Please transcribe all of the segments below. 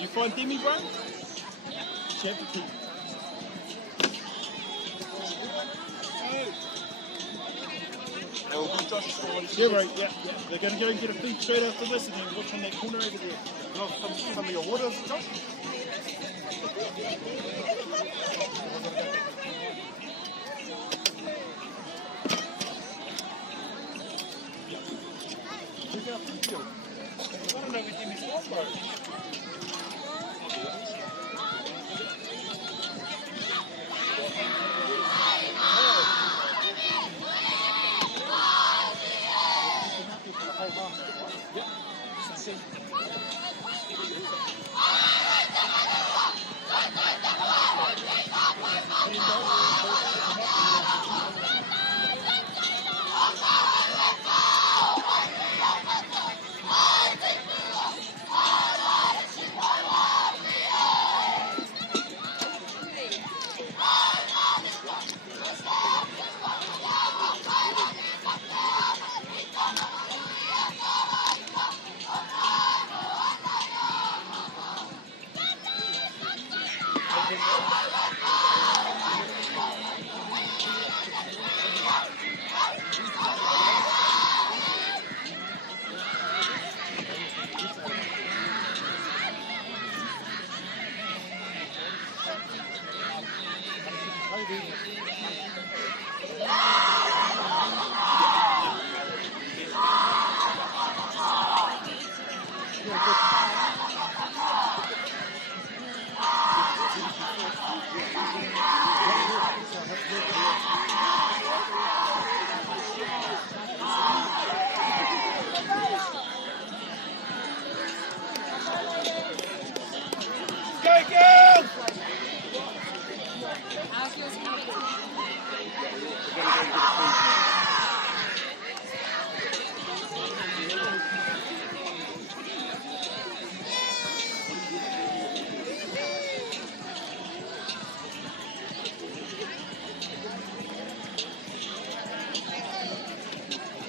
You find Demi, bro? Check the team. Yeah, right, yeah. They're going to go and get a feed straight after this and then watch on that corner over there. Some of your waters, Josh? Check out the field. I don't know what Demi's for, bro.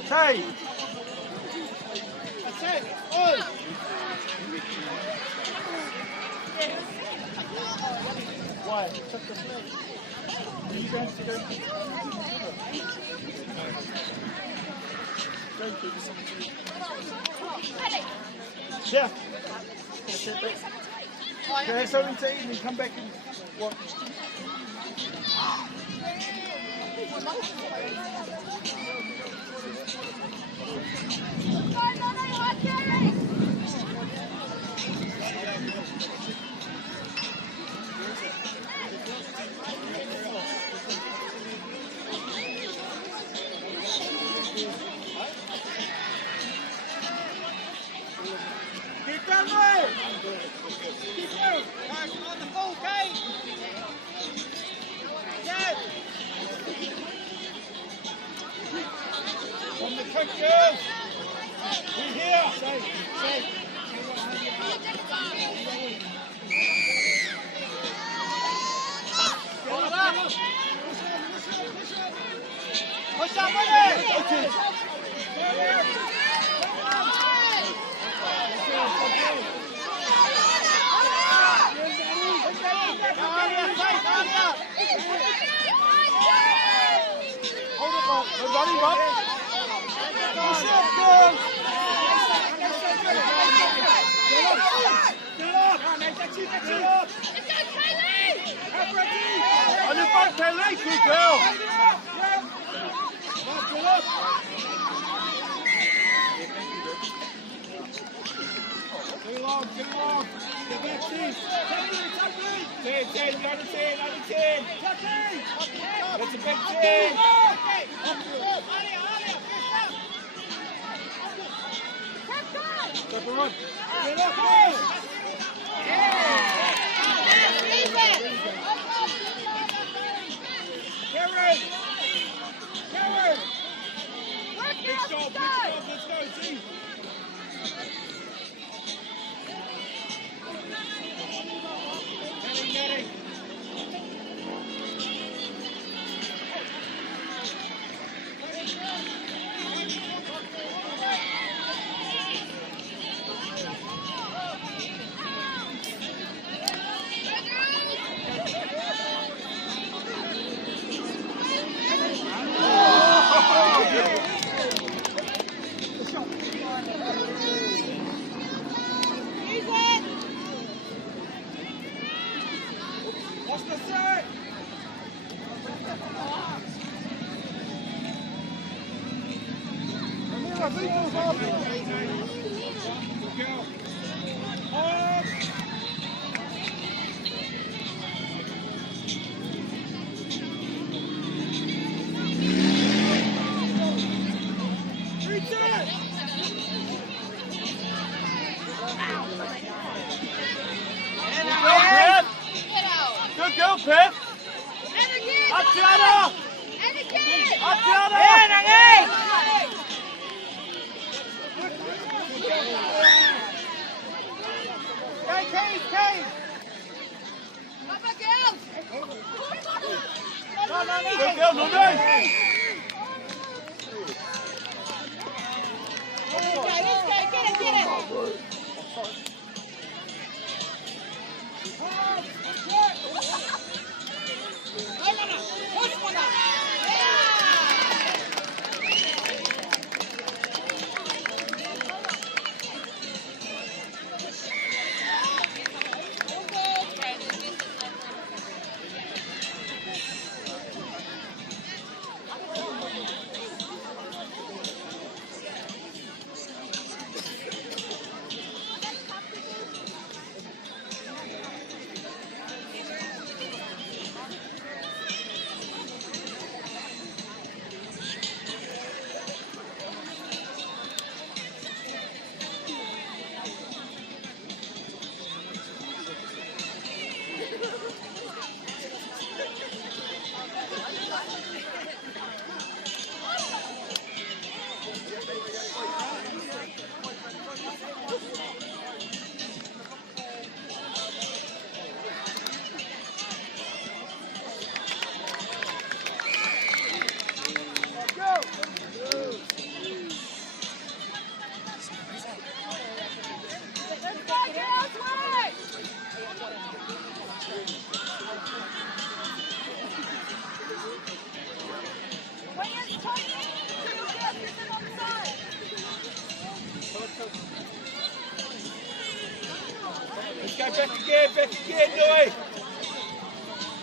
Hey! That's it! Oh! Why? Took the plate. You guys to go. Go do something. Yeah. Go have something to eat and then come back and watch. Keep going! Keep going! Guys, on the full game! Yes! On the kick, girls! We're here! Safe. Push up with it! Okay. Hold it, Bob. We're running, Bob. Push it up, girls. Get up. Get up. On your back, Kaylee. Good girl. Get up. 10, under 10, under 10. That's a big 10. Step on. Get up, Karen! Karen! Let's go, team! Netting. What's the set? Good girl, Pip. Up, Tiana. Up, Tiana. Kane. Good girl, Lundy. Let's go back again,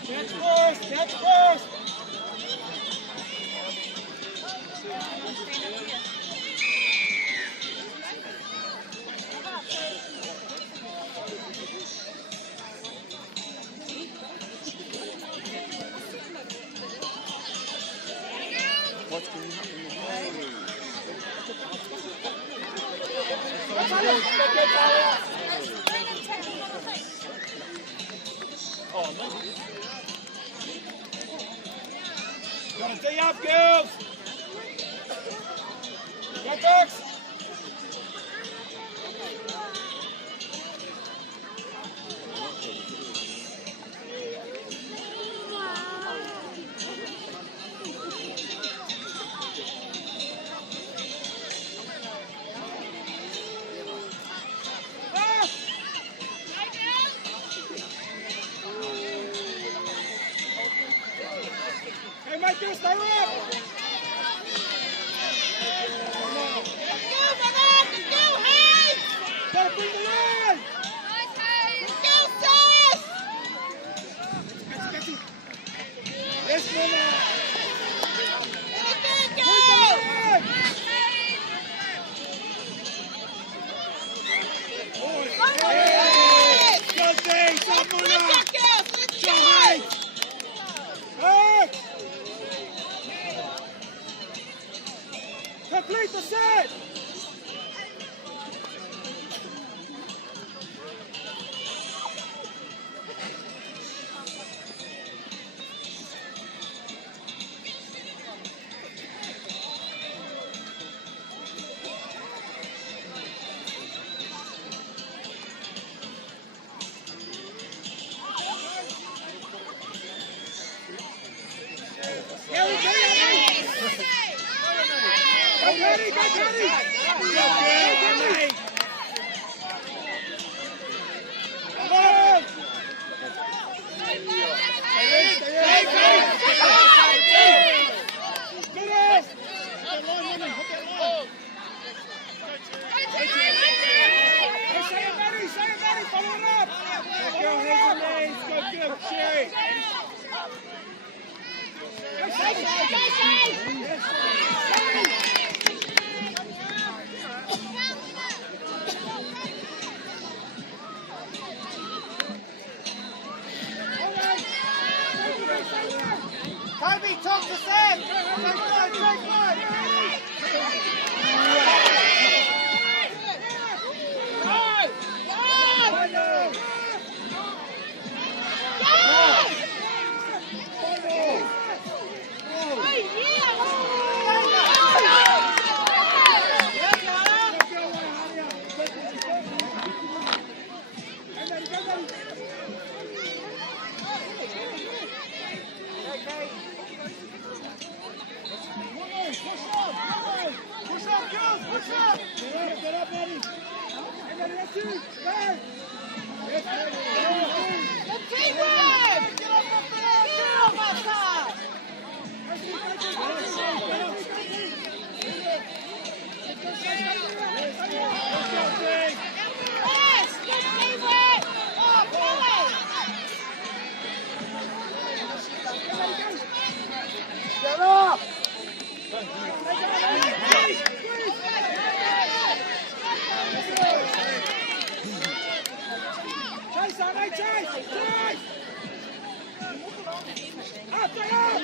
Louis. Catch first. What's going on? Oh, no. Gotta stay up, girls! Go, Bucks! Hey, Michael, stay up! Get up, Eddie. Hey, Eddie, that's you. Hey. Good teamwork! Get off the field! Get off outside! Yes! Good teamwork! Oh, Polly! Get up! Chase, Annie, chase! Chase! Up, get up!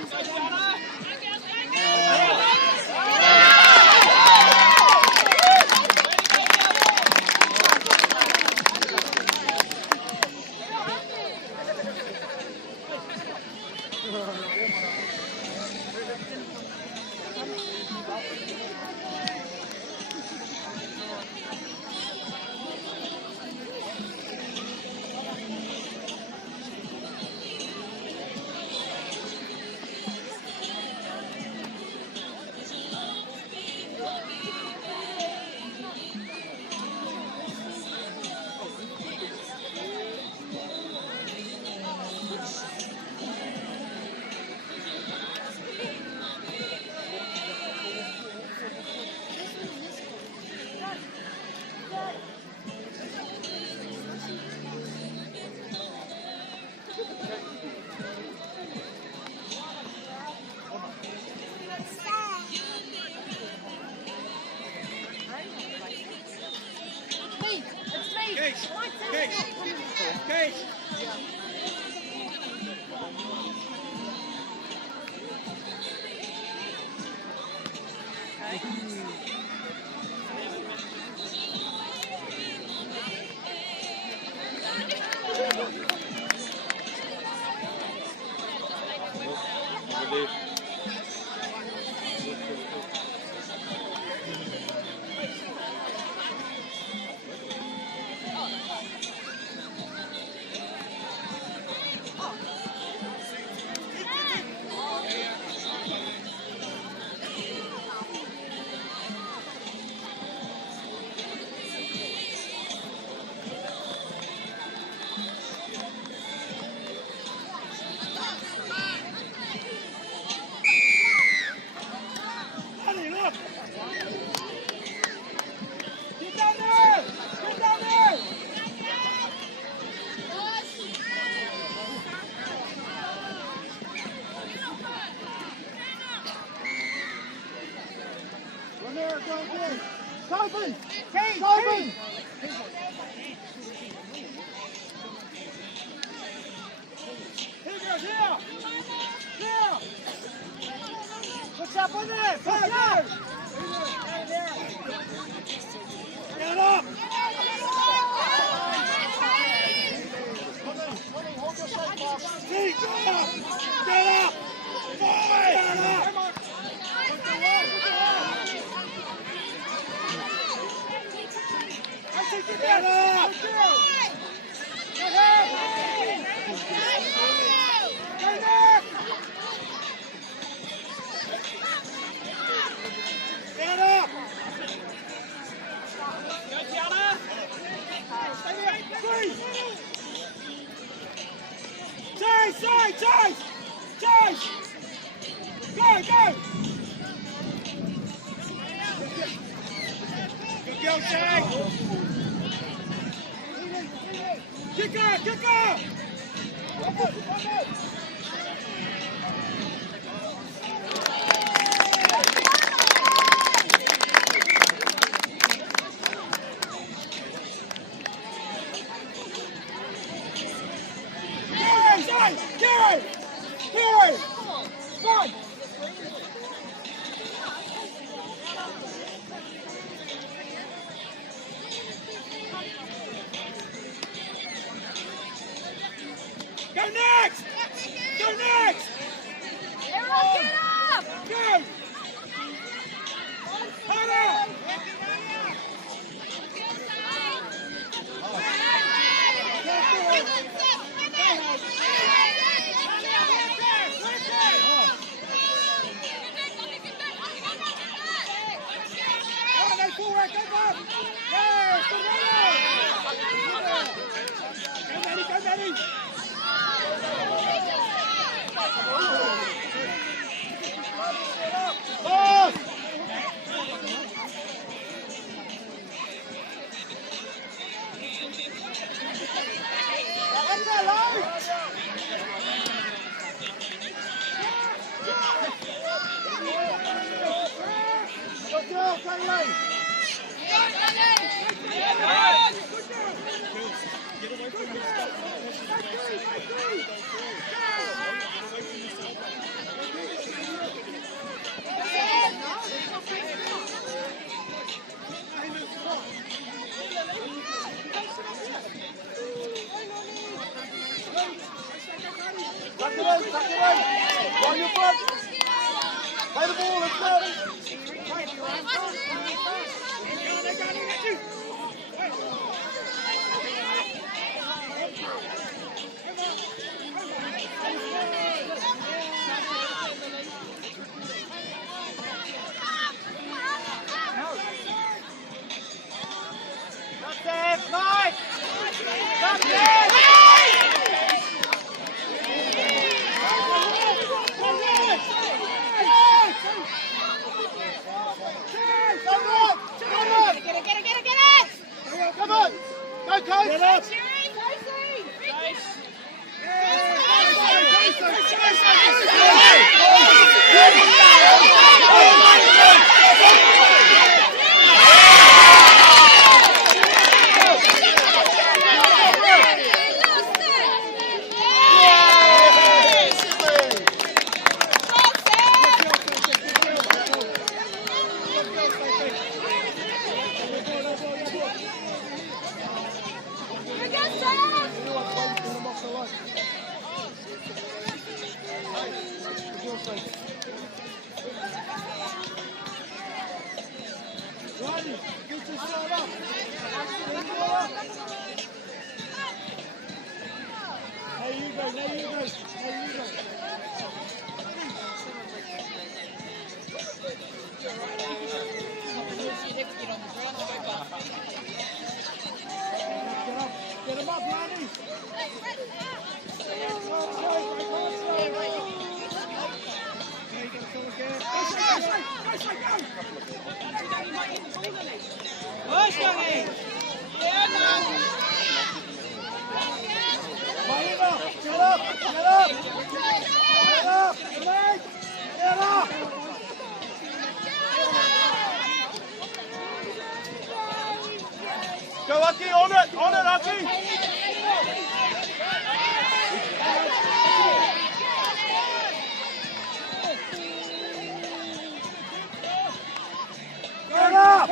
Case! Sophie! Kate! Sophie! Here goes, here! Here! What's up with it? Push up! Get up! Steve, get up! Get up! Boy! Get up! Get up! Get up! Tatiana! Chase! Chase! Go! Good go, Chase! Kick out! Gary! Run! Go next! Everyone get up! Go! Hunter! forward, go back! Yes, go ready! Go ready! Boss! That's it, Larry! Go, Caroline! Tuck it in! On your foot! Play the ball, let's go! That's it, nice! That's it! Come on! Go, Coach! Get up! Get him up, Randy! Push, Youngie! Yeah, man! Get up! Get up! Get up! Get up! Go, Aki! On it, Aki! Get up!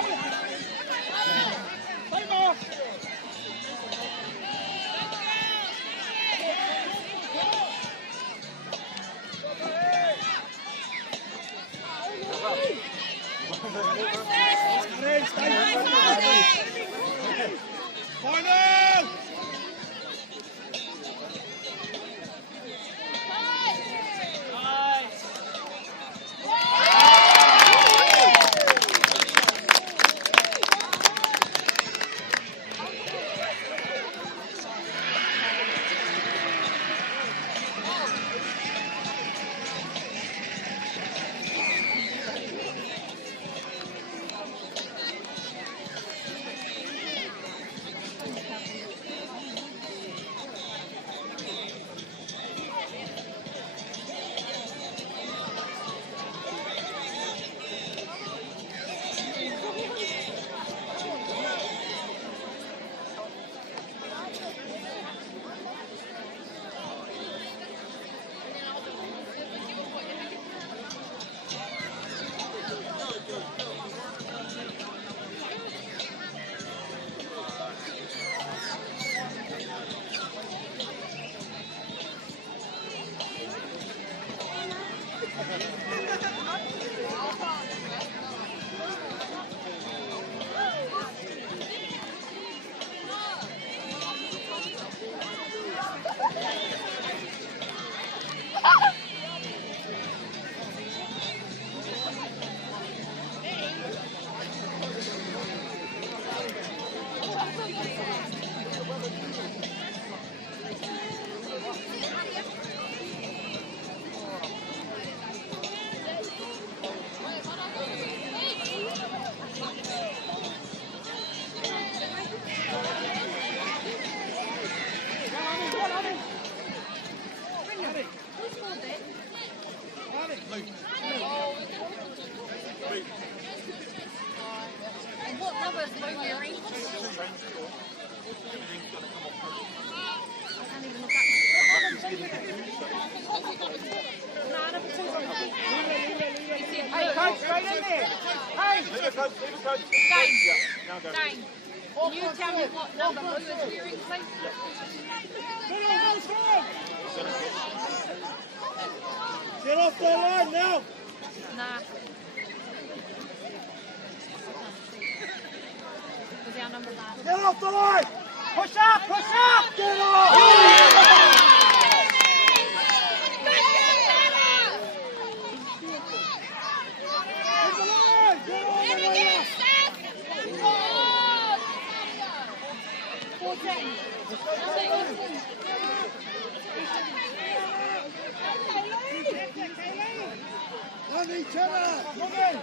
Hey, coach, straight in there. Hey! Leave it, coach. Leave it, coach. Dane. Now go. Dane, can you tell me what number Blue is wearing, please? Get off the line now. Nah. Was our number bad? Get off the line! Push up! Push up! Get off! On each other! Come in!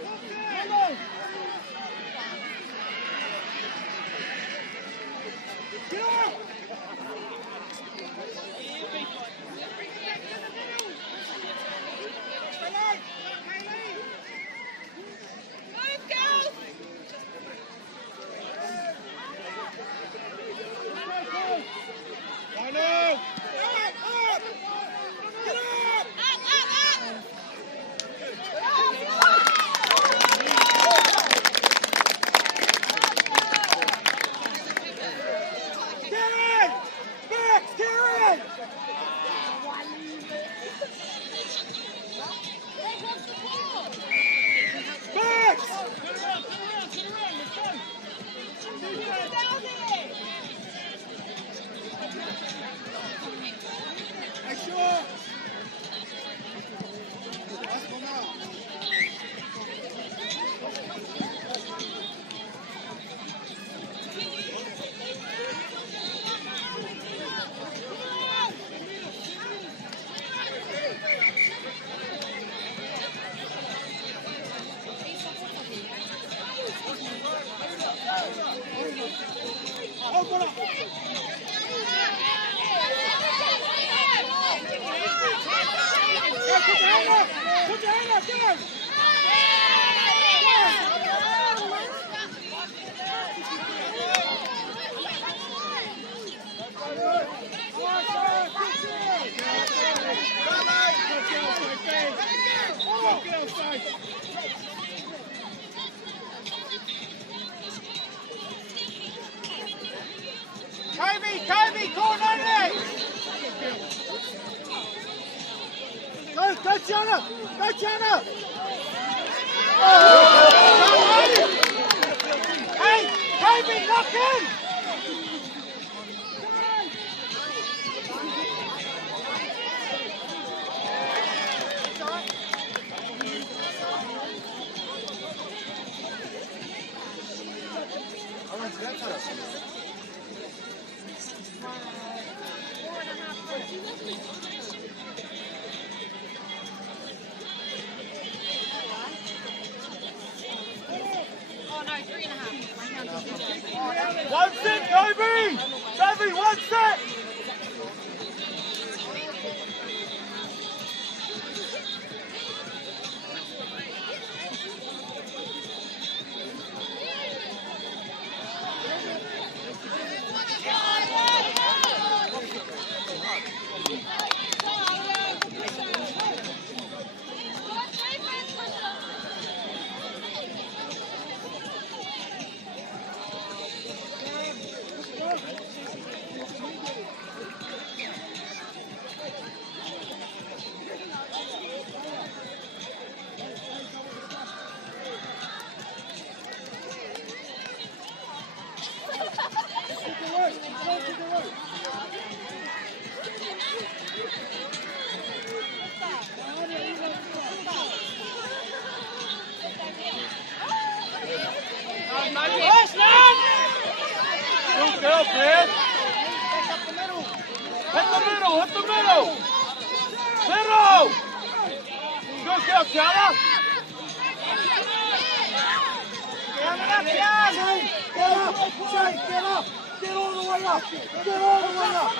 Come on! Get up! I know. Kobe, corner on it! Go, Tiana! Go, Tiana! Hey, Kobe, knock in! Oh no, 3.5. One set, Kobe! Kobe, one set! Good girl, Chris. Hit the middle, hit the middle. Middle. Good girl, Tiana. Get up, Shane, get up. Get all the way up. Get all the way up.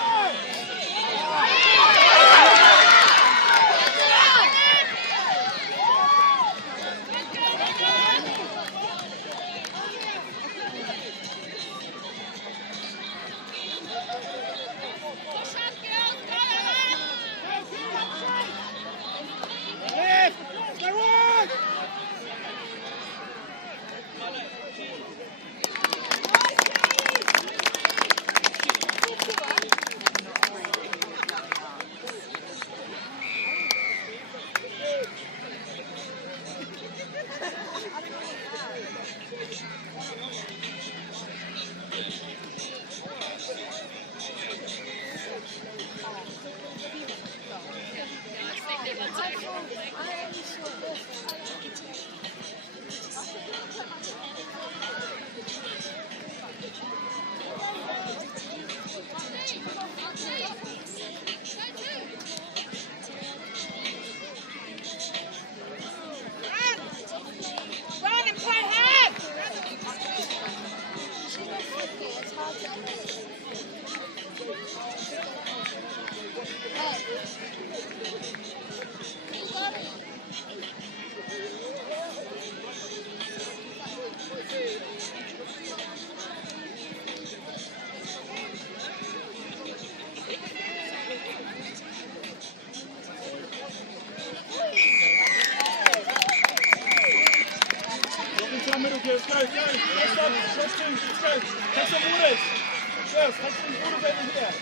Middle girls, go. Let's do. Let's go. Take some waters. Girls, take some waters over here.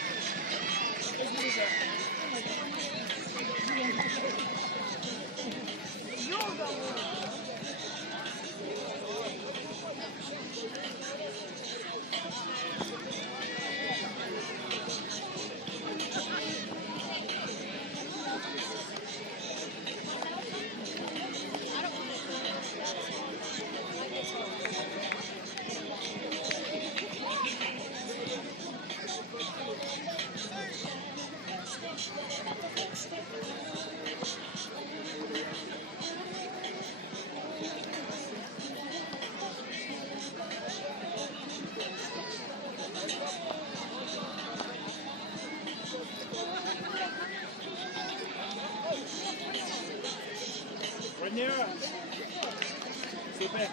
Take waters out. Rhaenyra, sit back.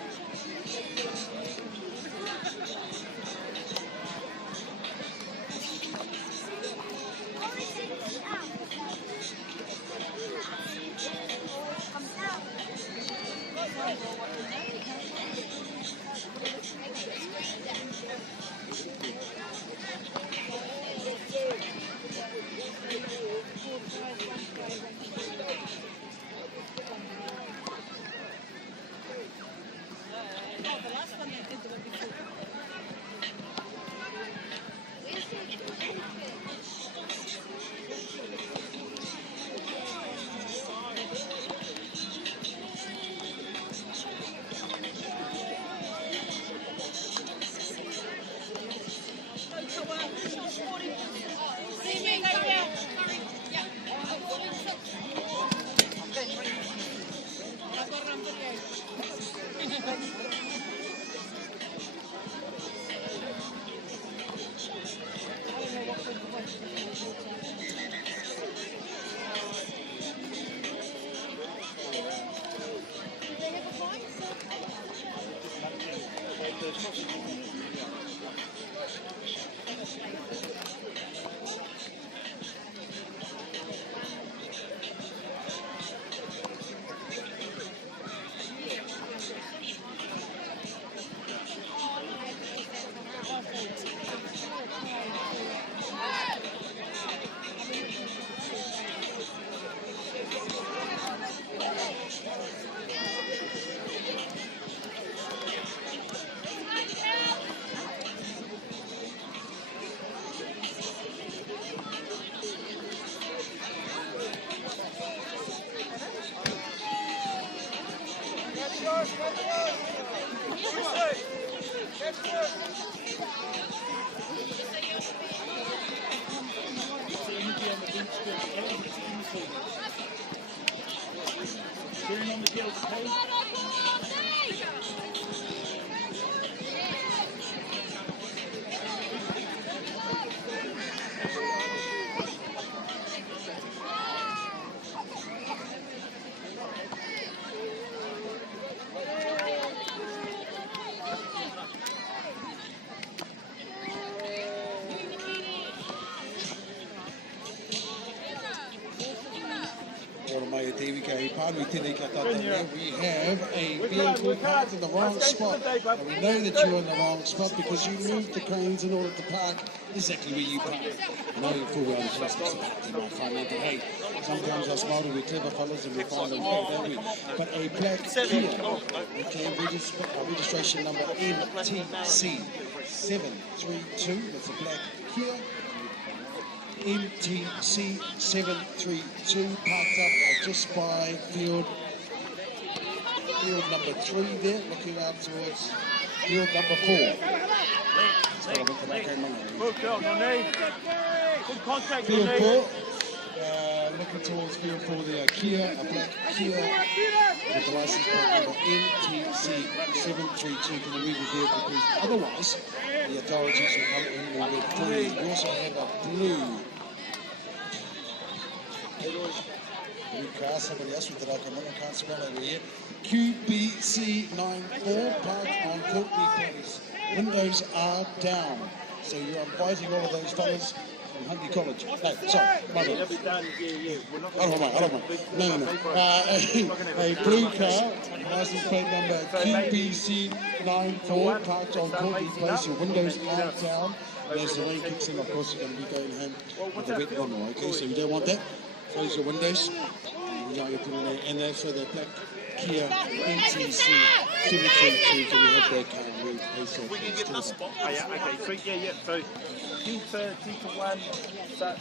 Cheering on the girls, okay? We have a vehicle parked in the wrong spot. And we know that you're in the wrong spot because you moved the cones in order to park exactly where you park. I know you're full around the plastics in my comment, but hey, sometimes us Māori, we're clever fellas and we find them quick, don't we? But a black Kia, okay, registration number MTC732, that's a black Kia. MTC 732 parked up just by field number 3 there, looking out towards field number 4. Field 4, looking towards field 4 there, Kia, a black Kia with the license plate number MTC 732. Can you move the vehicle, please? Otherwise, the authorities will come in and retrieve. We also have a blue car, somebody else with the local I can't spell over here. QBC94 parked on Courtney Place. Windows are down. So you're inviting all of those fellas from Huntley College. No, sorry, my bad. I don't mind. No. A blue car, license plate number QBC94 parked on Courtney Place. Your windows are down. And as the rain kicks in, of course, you're going to be going home with a wet lawnmower. Okay, so you don't want that. Close your windows. And that's for the black Kia NTC 732. Can we have that car moved ASAP? We can get the spot. Oh, yeah, okay. So, so 2:30 to 1, start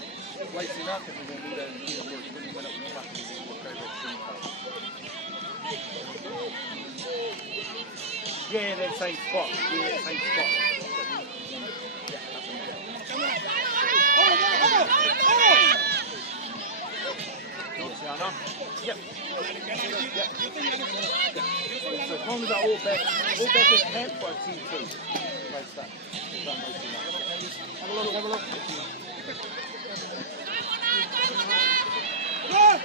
lacing up, and we're going to need a work. When you went up and back, and walk over to yeah, that same spot. Yep. So as long as they're all back in camp by T2. They start lacing up. Have a look. Look!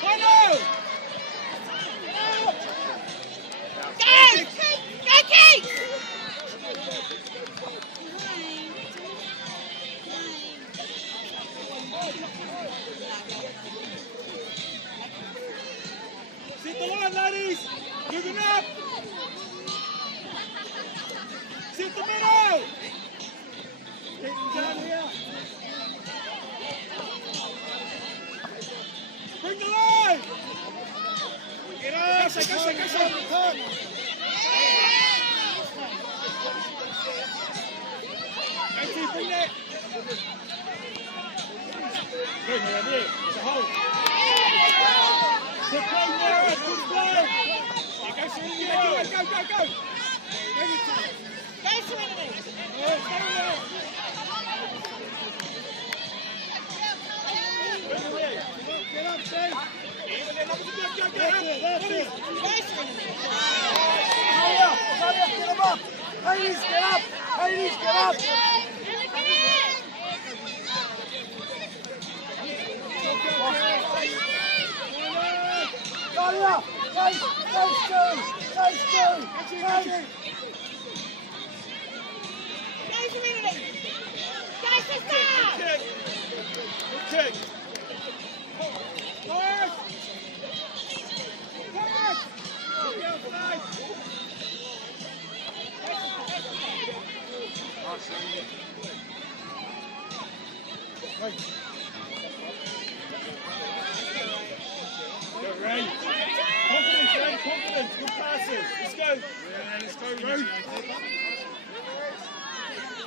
Final! Go, Keith! Sit the line, ladies! Moving up! Sit the middle! Get them down here! Bring the line! Get up! Go! Keith, bring that! Good, man, there. It's a hole. Good play, Mara. Good play. Go, Serenity. Go. Bring it to him. Go, Serenity. Stay there. Get up, Steve. That's it. Go, Serenity. Get him up. Ladies, get up. Get up. Talia, face two. Go, Serenity. Go, sister. Okay. North. Go, Ray. Confidence. Good passes. Let's go. Yeah, let's go, Ray.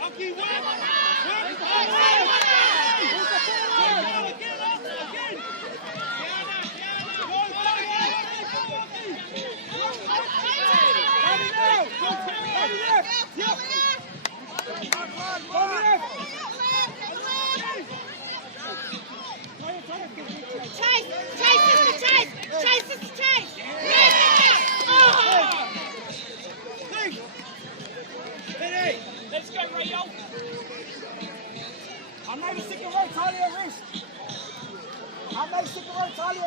Okay, work. Let's go, Rayo. I made a stick around Talia wrist. Talia.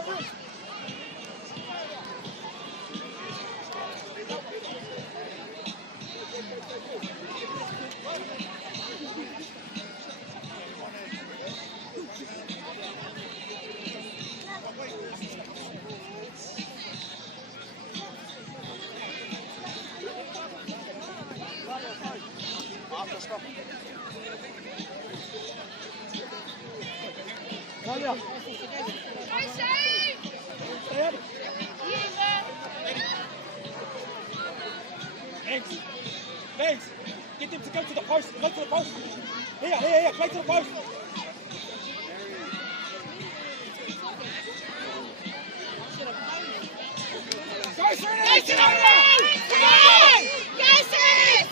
Legs. Get them to go to the post. Here. Play to the post. Go, Serenity! Come on! Go, Serenity!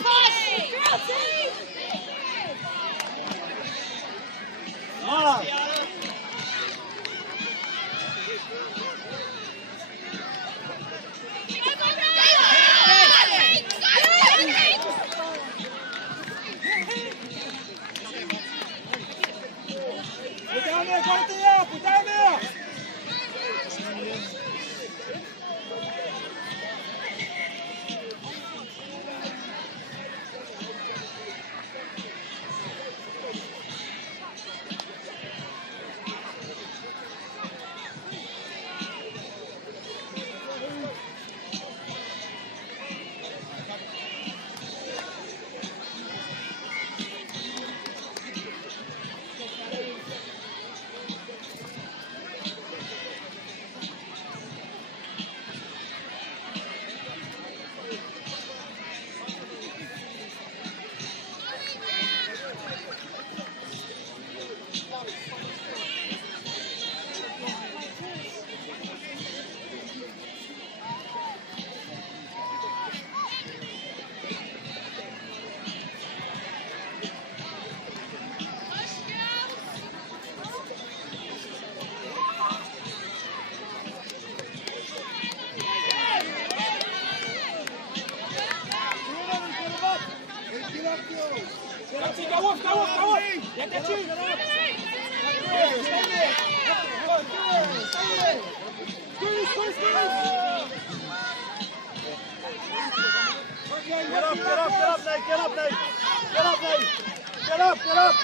Tachi, go off, go off, go off. Yeah, Tachi. Get up, Nate. Get up, Nate. Get up, Nate. Get up, get up.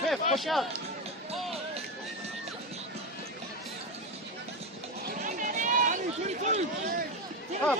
Pip, push out. Up.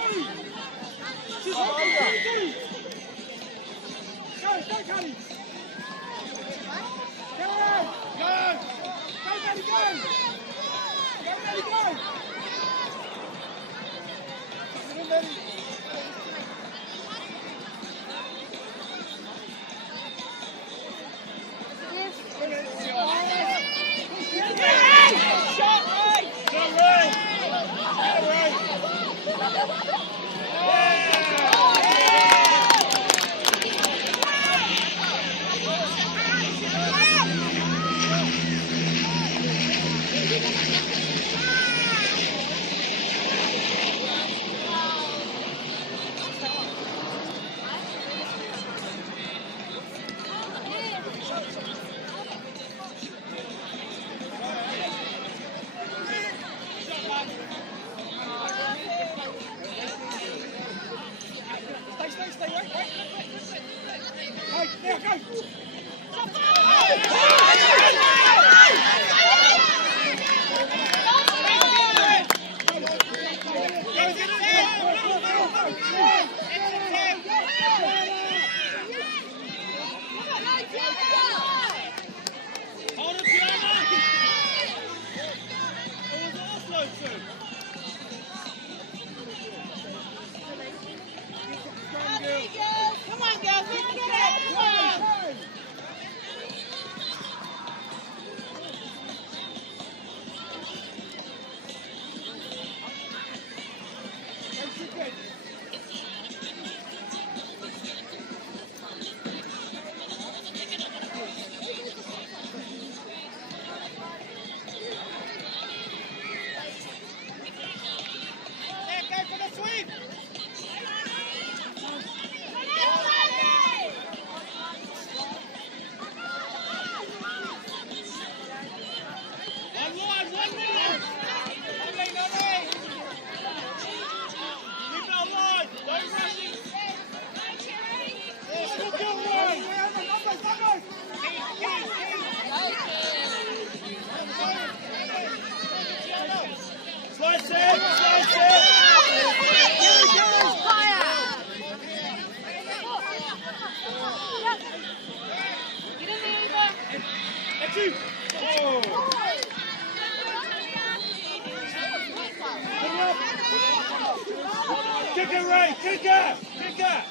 Come on, girls, let's get it. Come on. Kick it, Ray! Kick it! Kick it!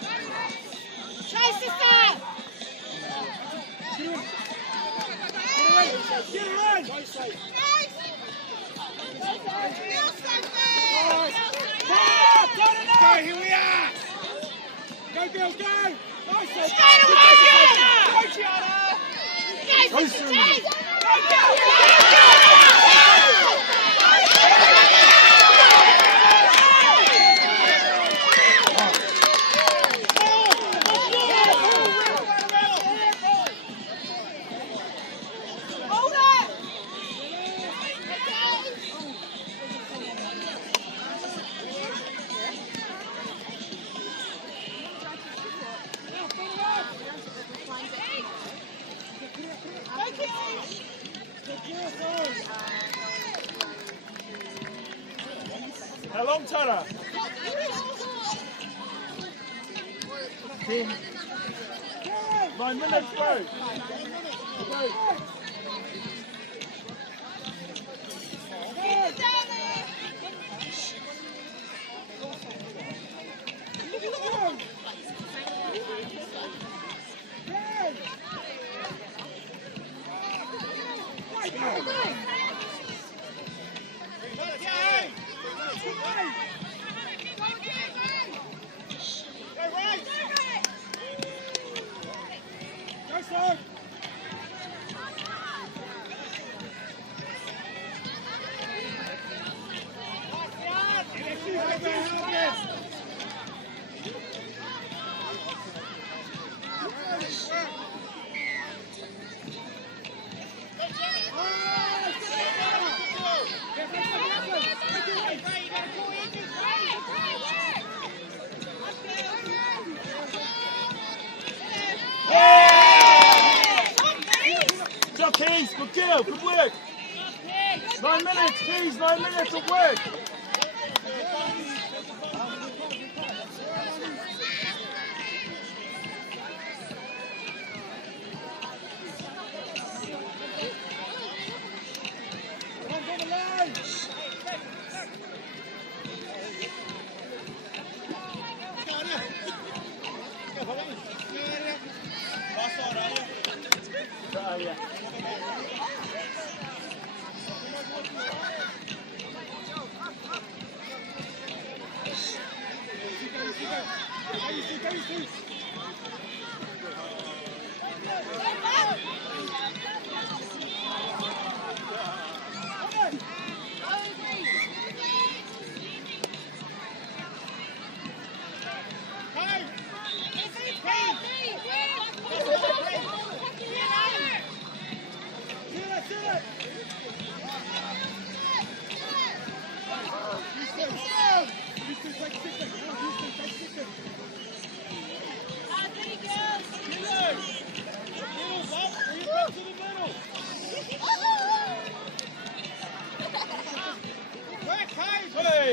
Chase this time! Get it, Ray! Go, here we are! Go, girls, go! Nice one! Straight away, Gianna! Go, Gianna! Chase! Chase! How long, Tara? 9 minutes, go! Go! Keys, good girl, good work. 9 minutes, Keys, 9 minutes of work. Hey!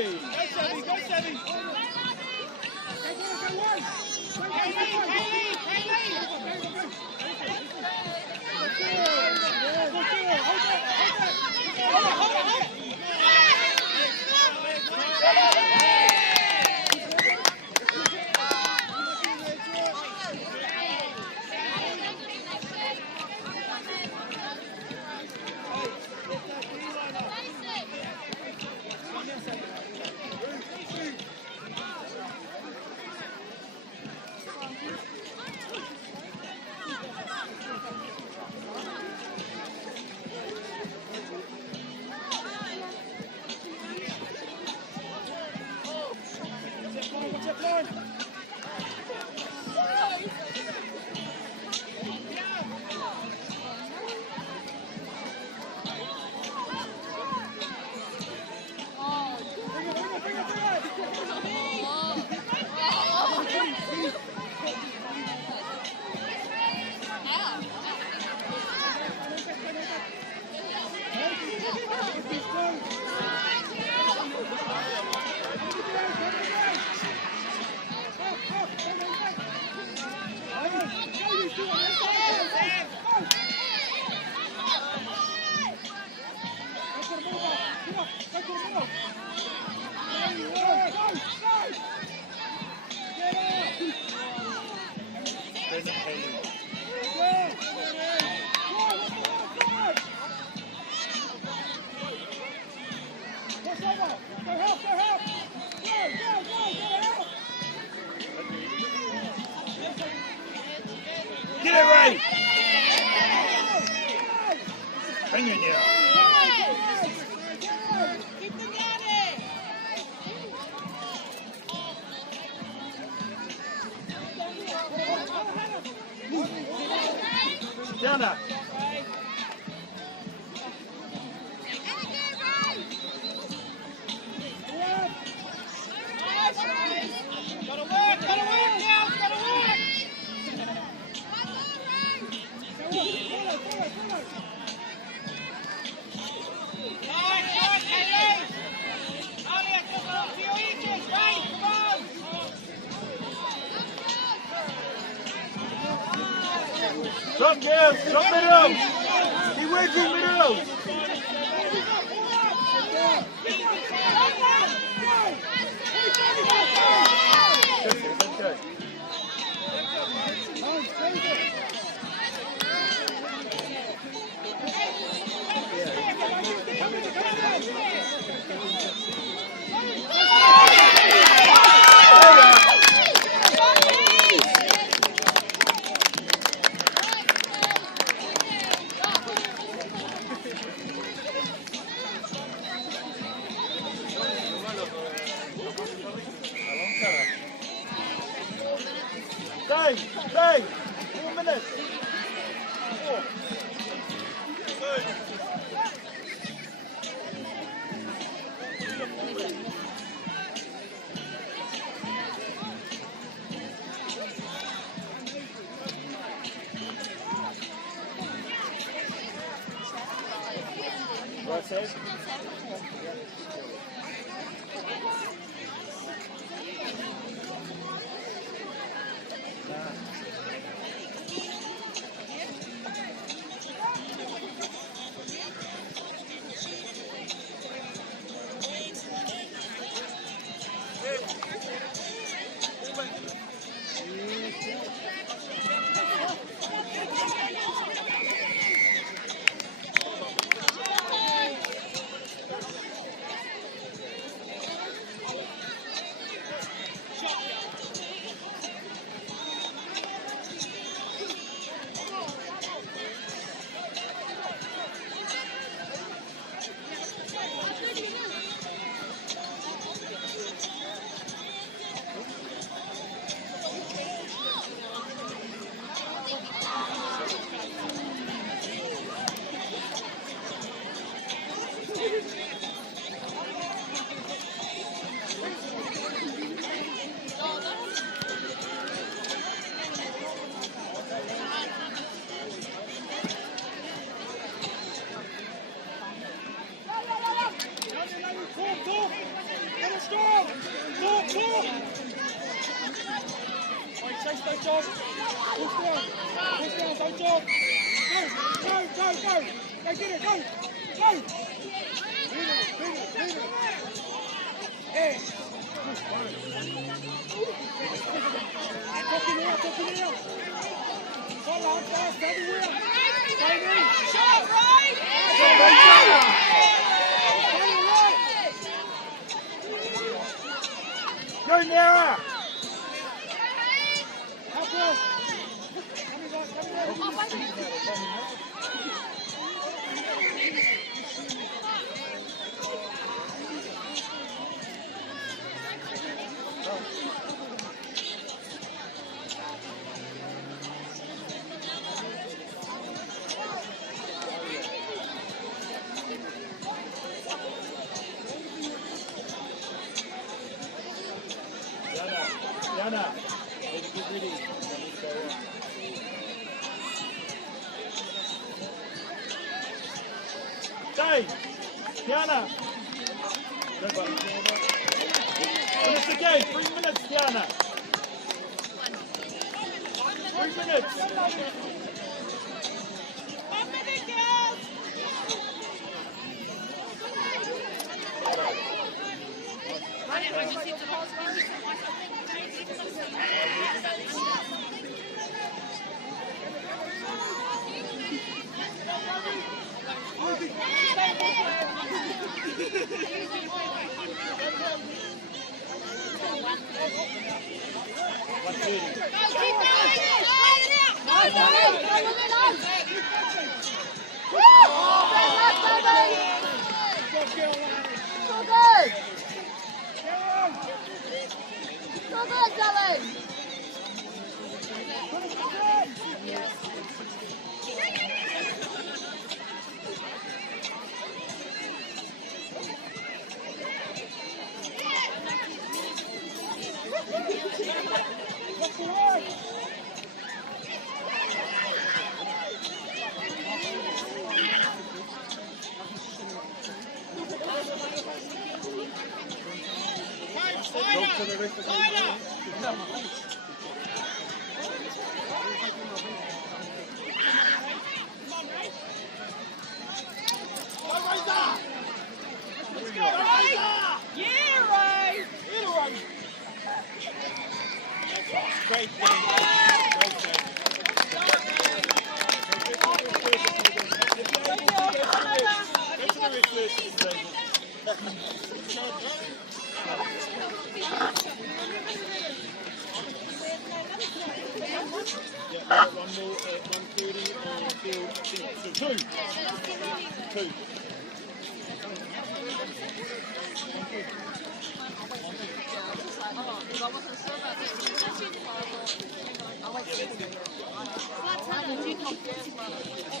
Go, Chevy! Go, Chevy! Get it right! Hang in there. Down now. Gotta work now, gotta work! Drop, Jeff! Drop middle! Be with you, middle! Time! 4 minutes! 4. Right side? don't jump. Push down, don't jump. Go. Go, get it, go. Hey. Talking out. Hold on, fast, stay the wheel. Shot, right? Go, Nara. Diana, get ready. Stay! Diana! Finish the game, 3 minutes, Diana! 3 minutes! 1 minute, girls. Great game, great game. Get to the Rich Yeah, one more, 130 on field 2. 2. Let's have a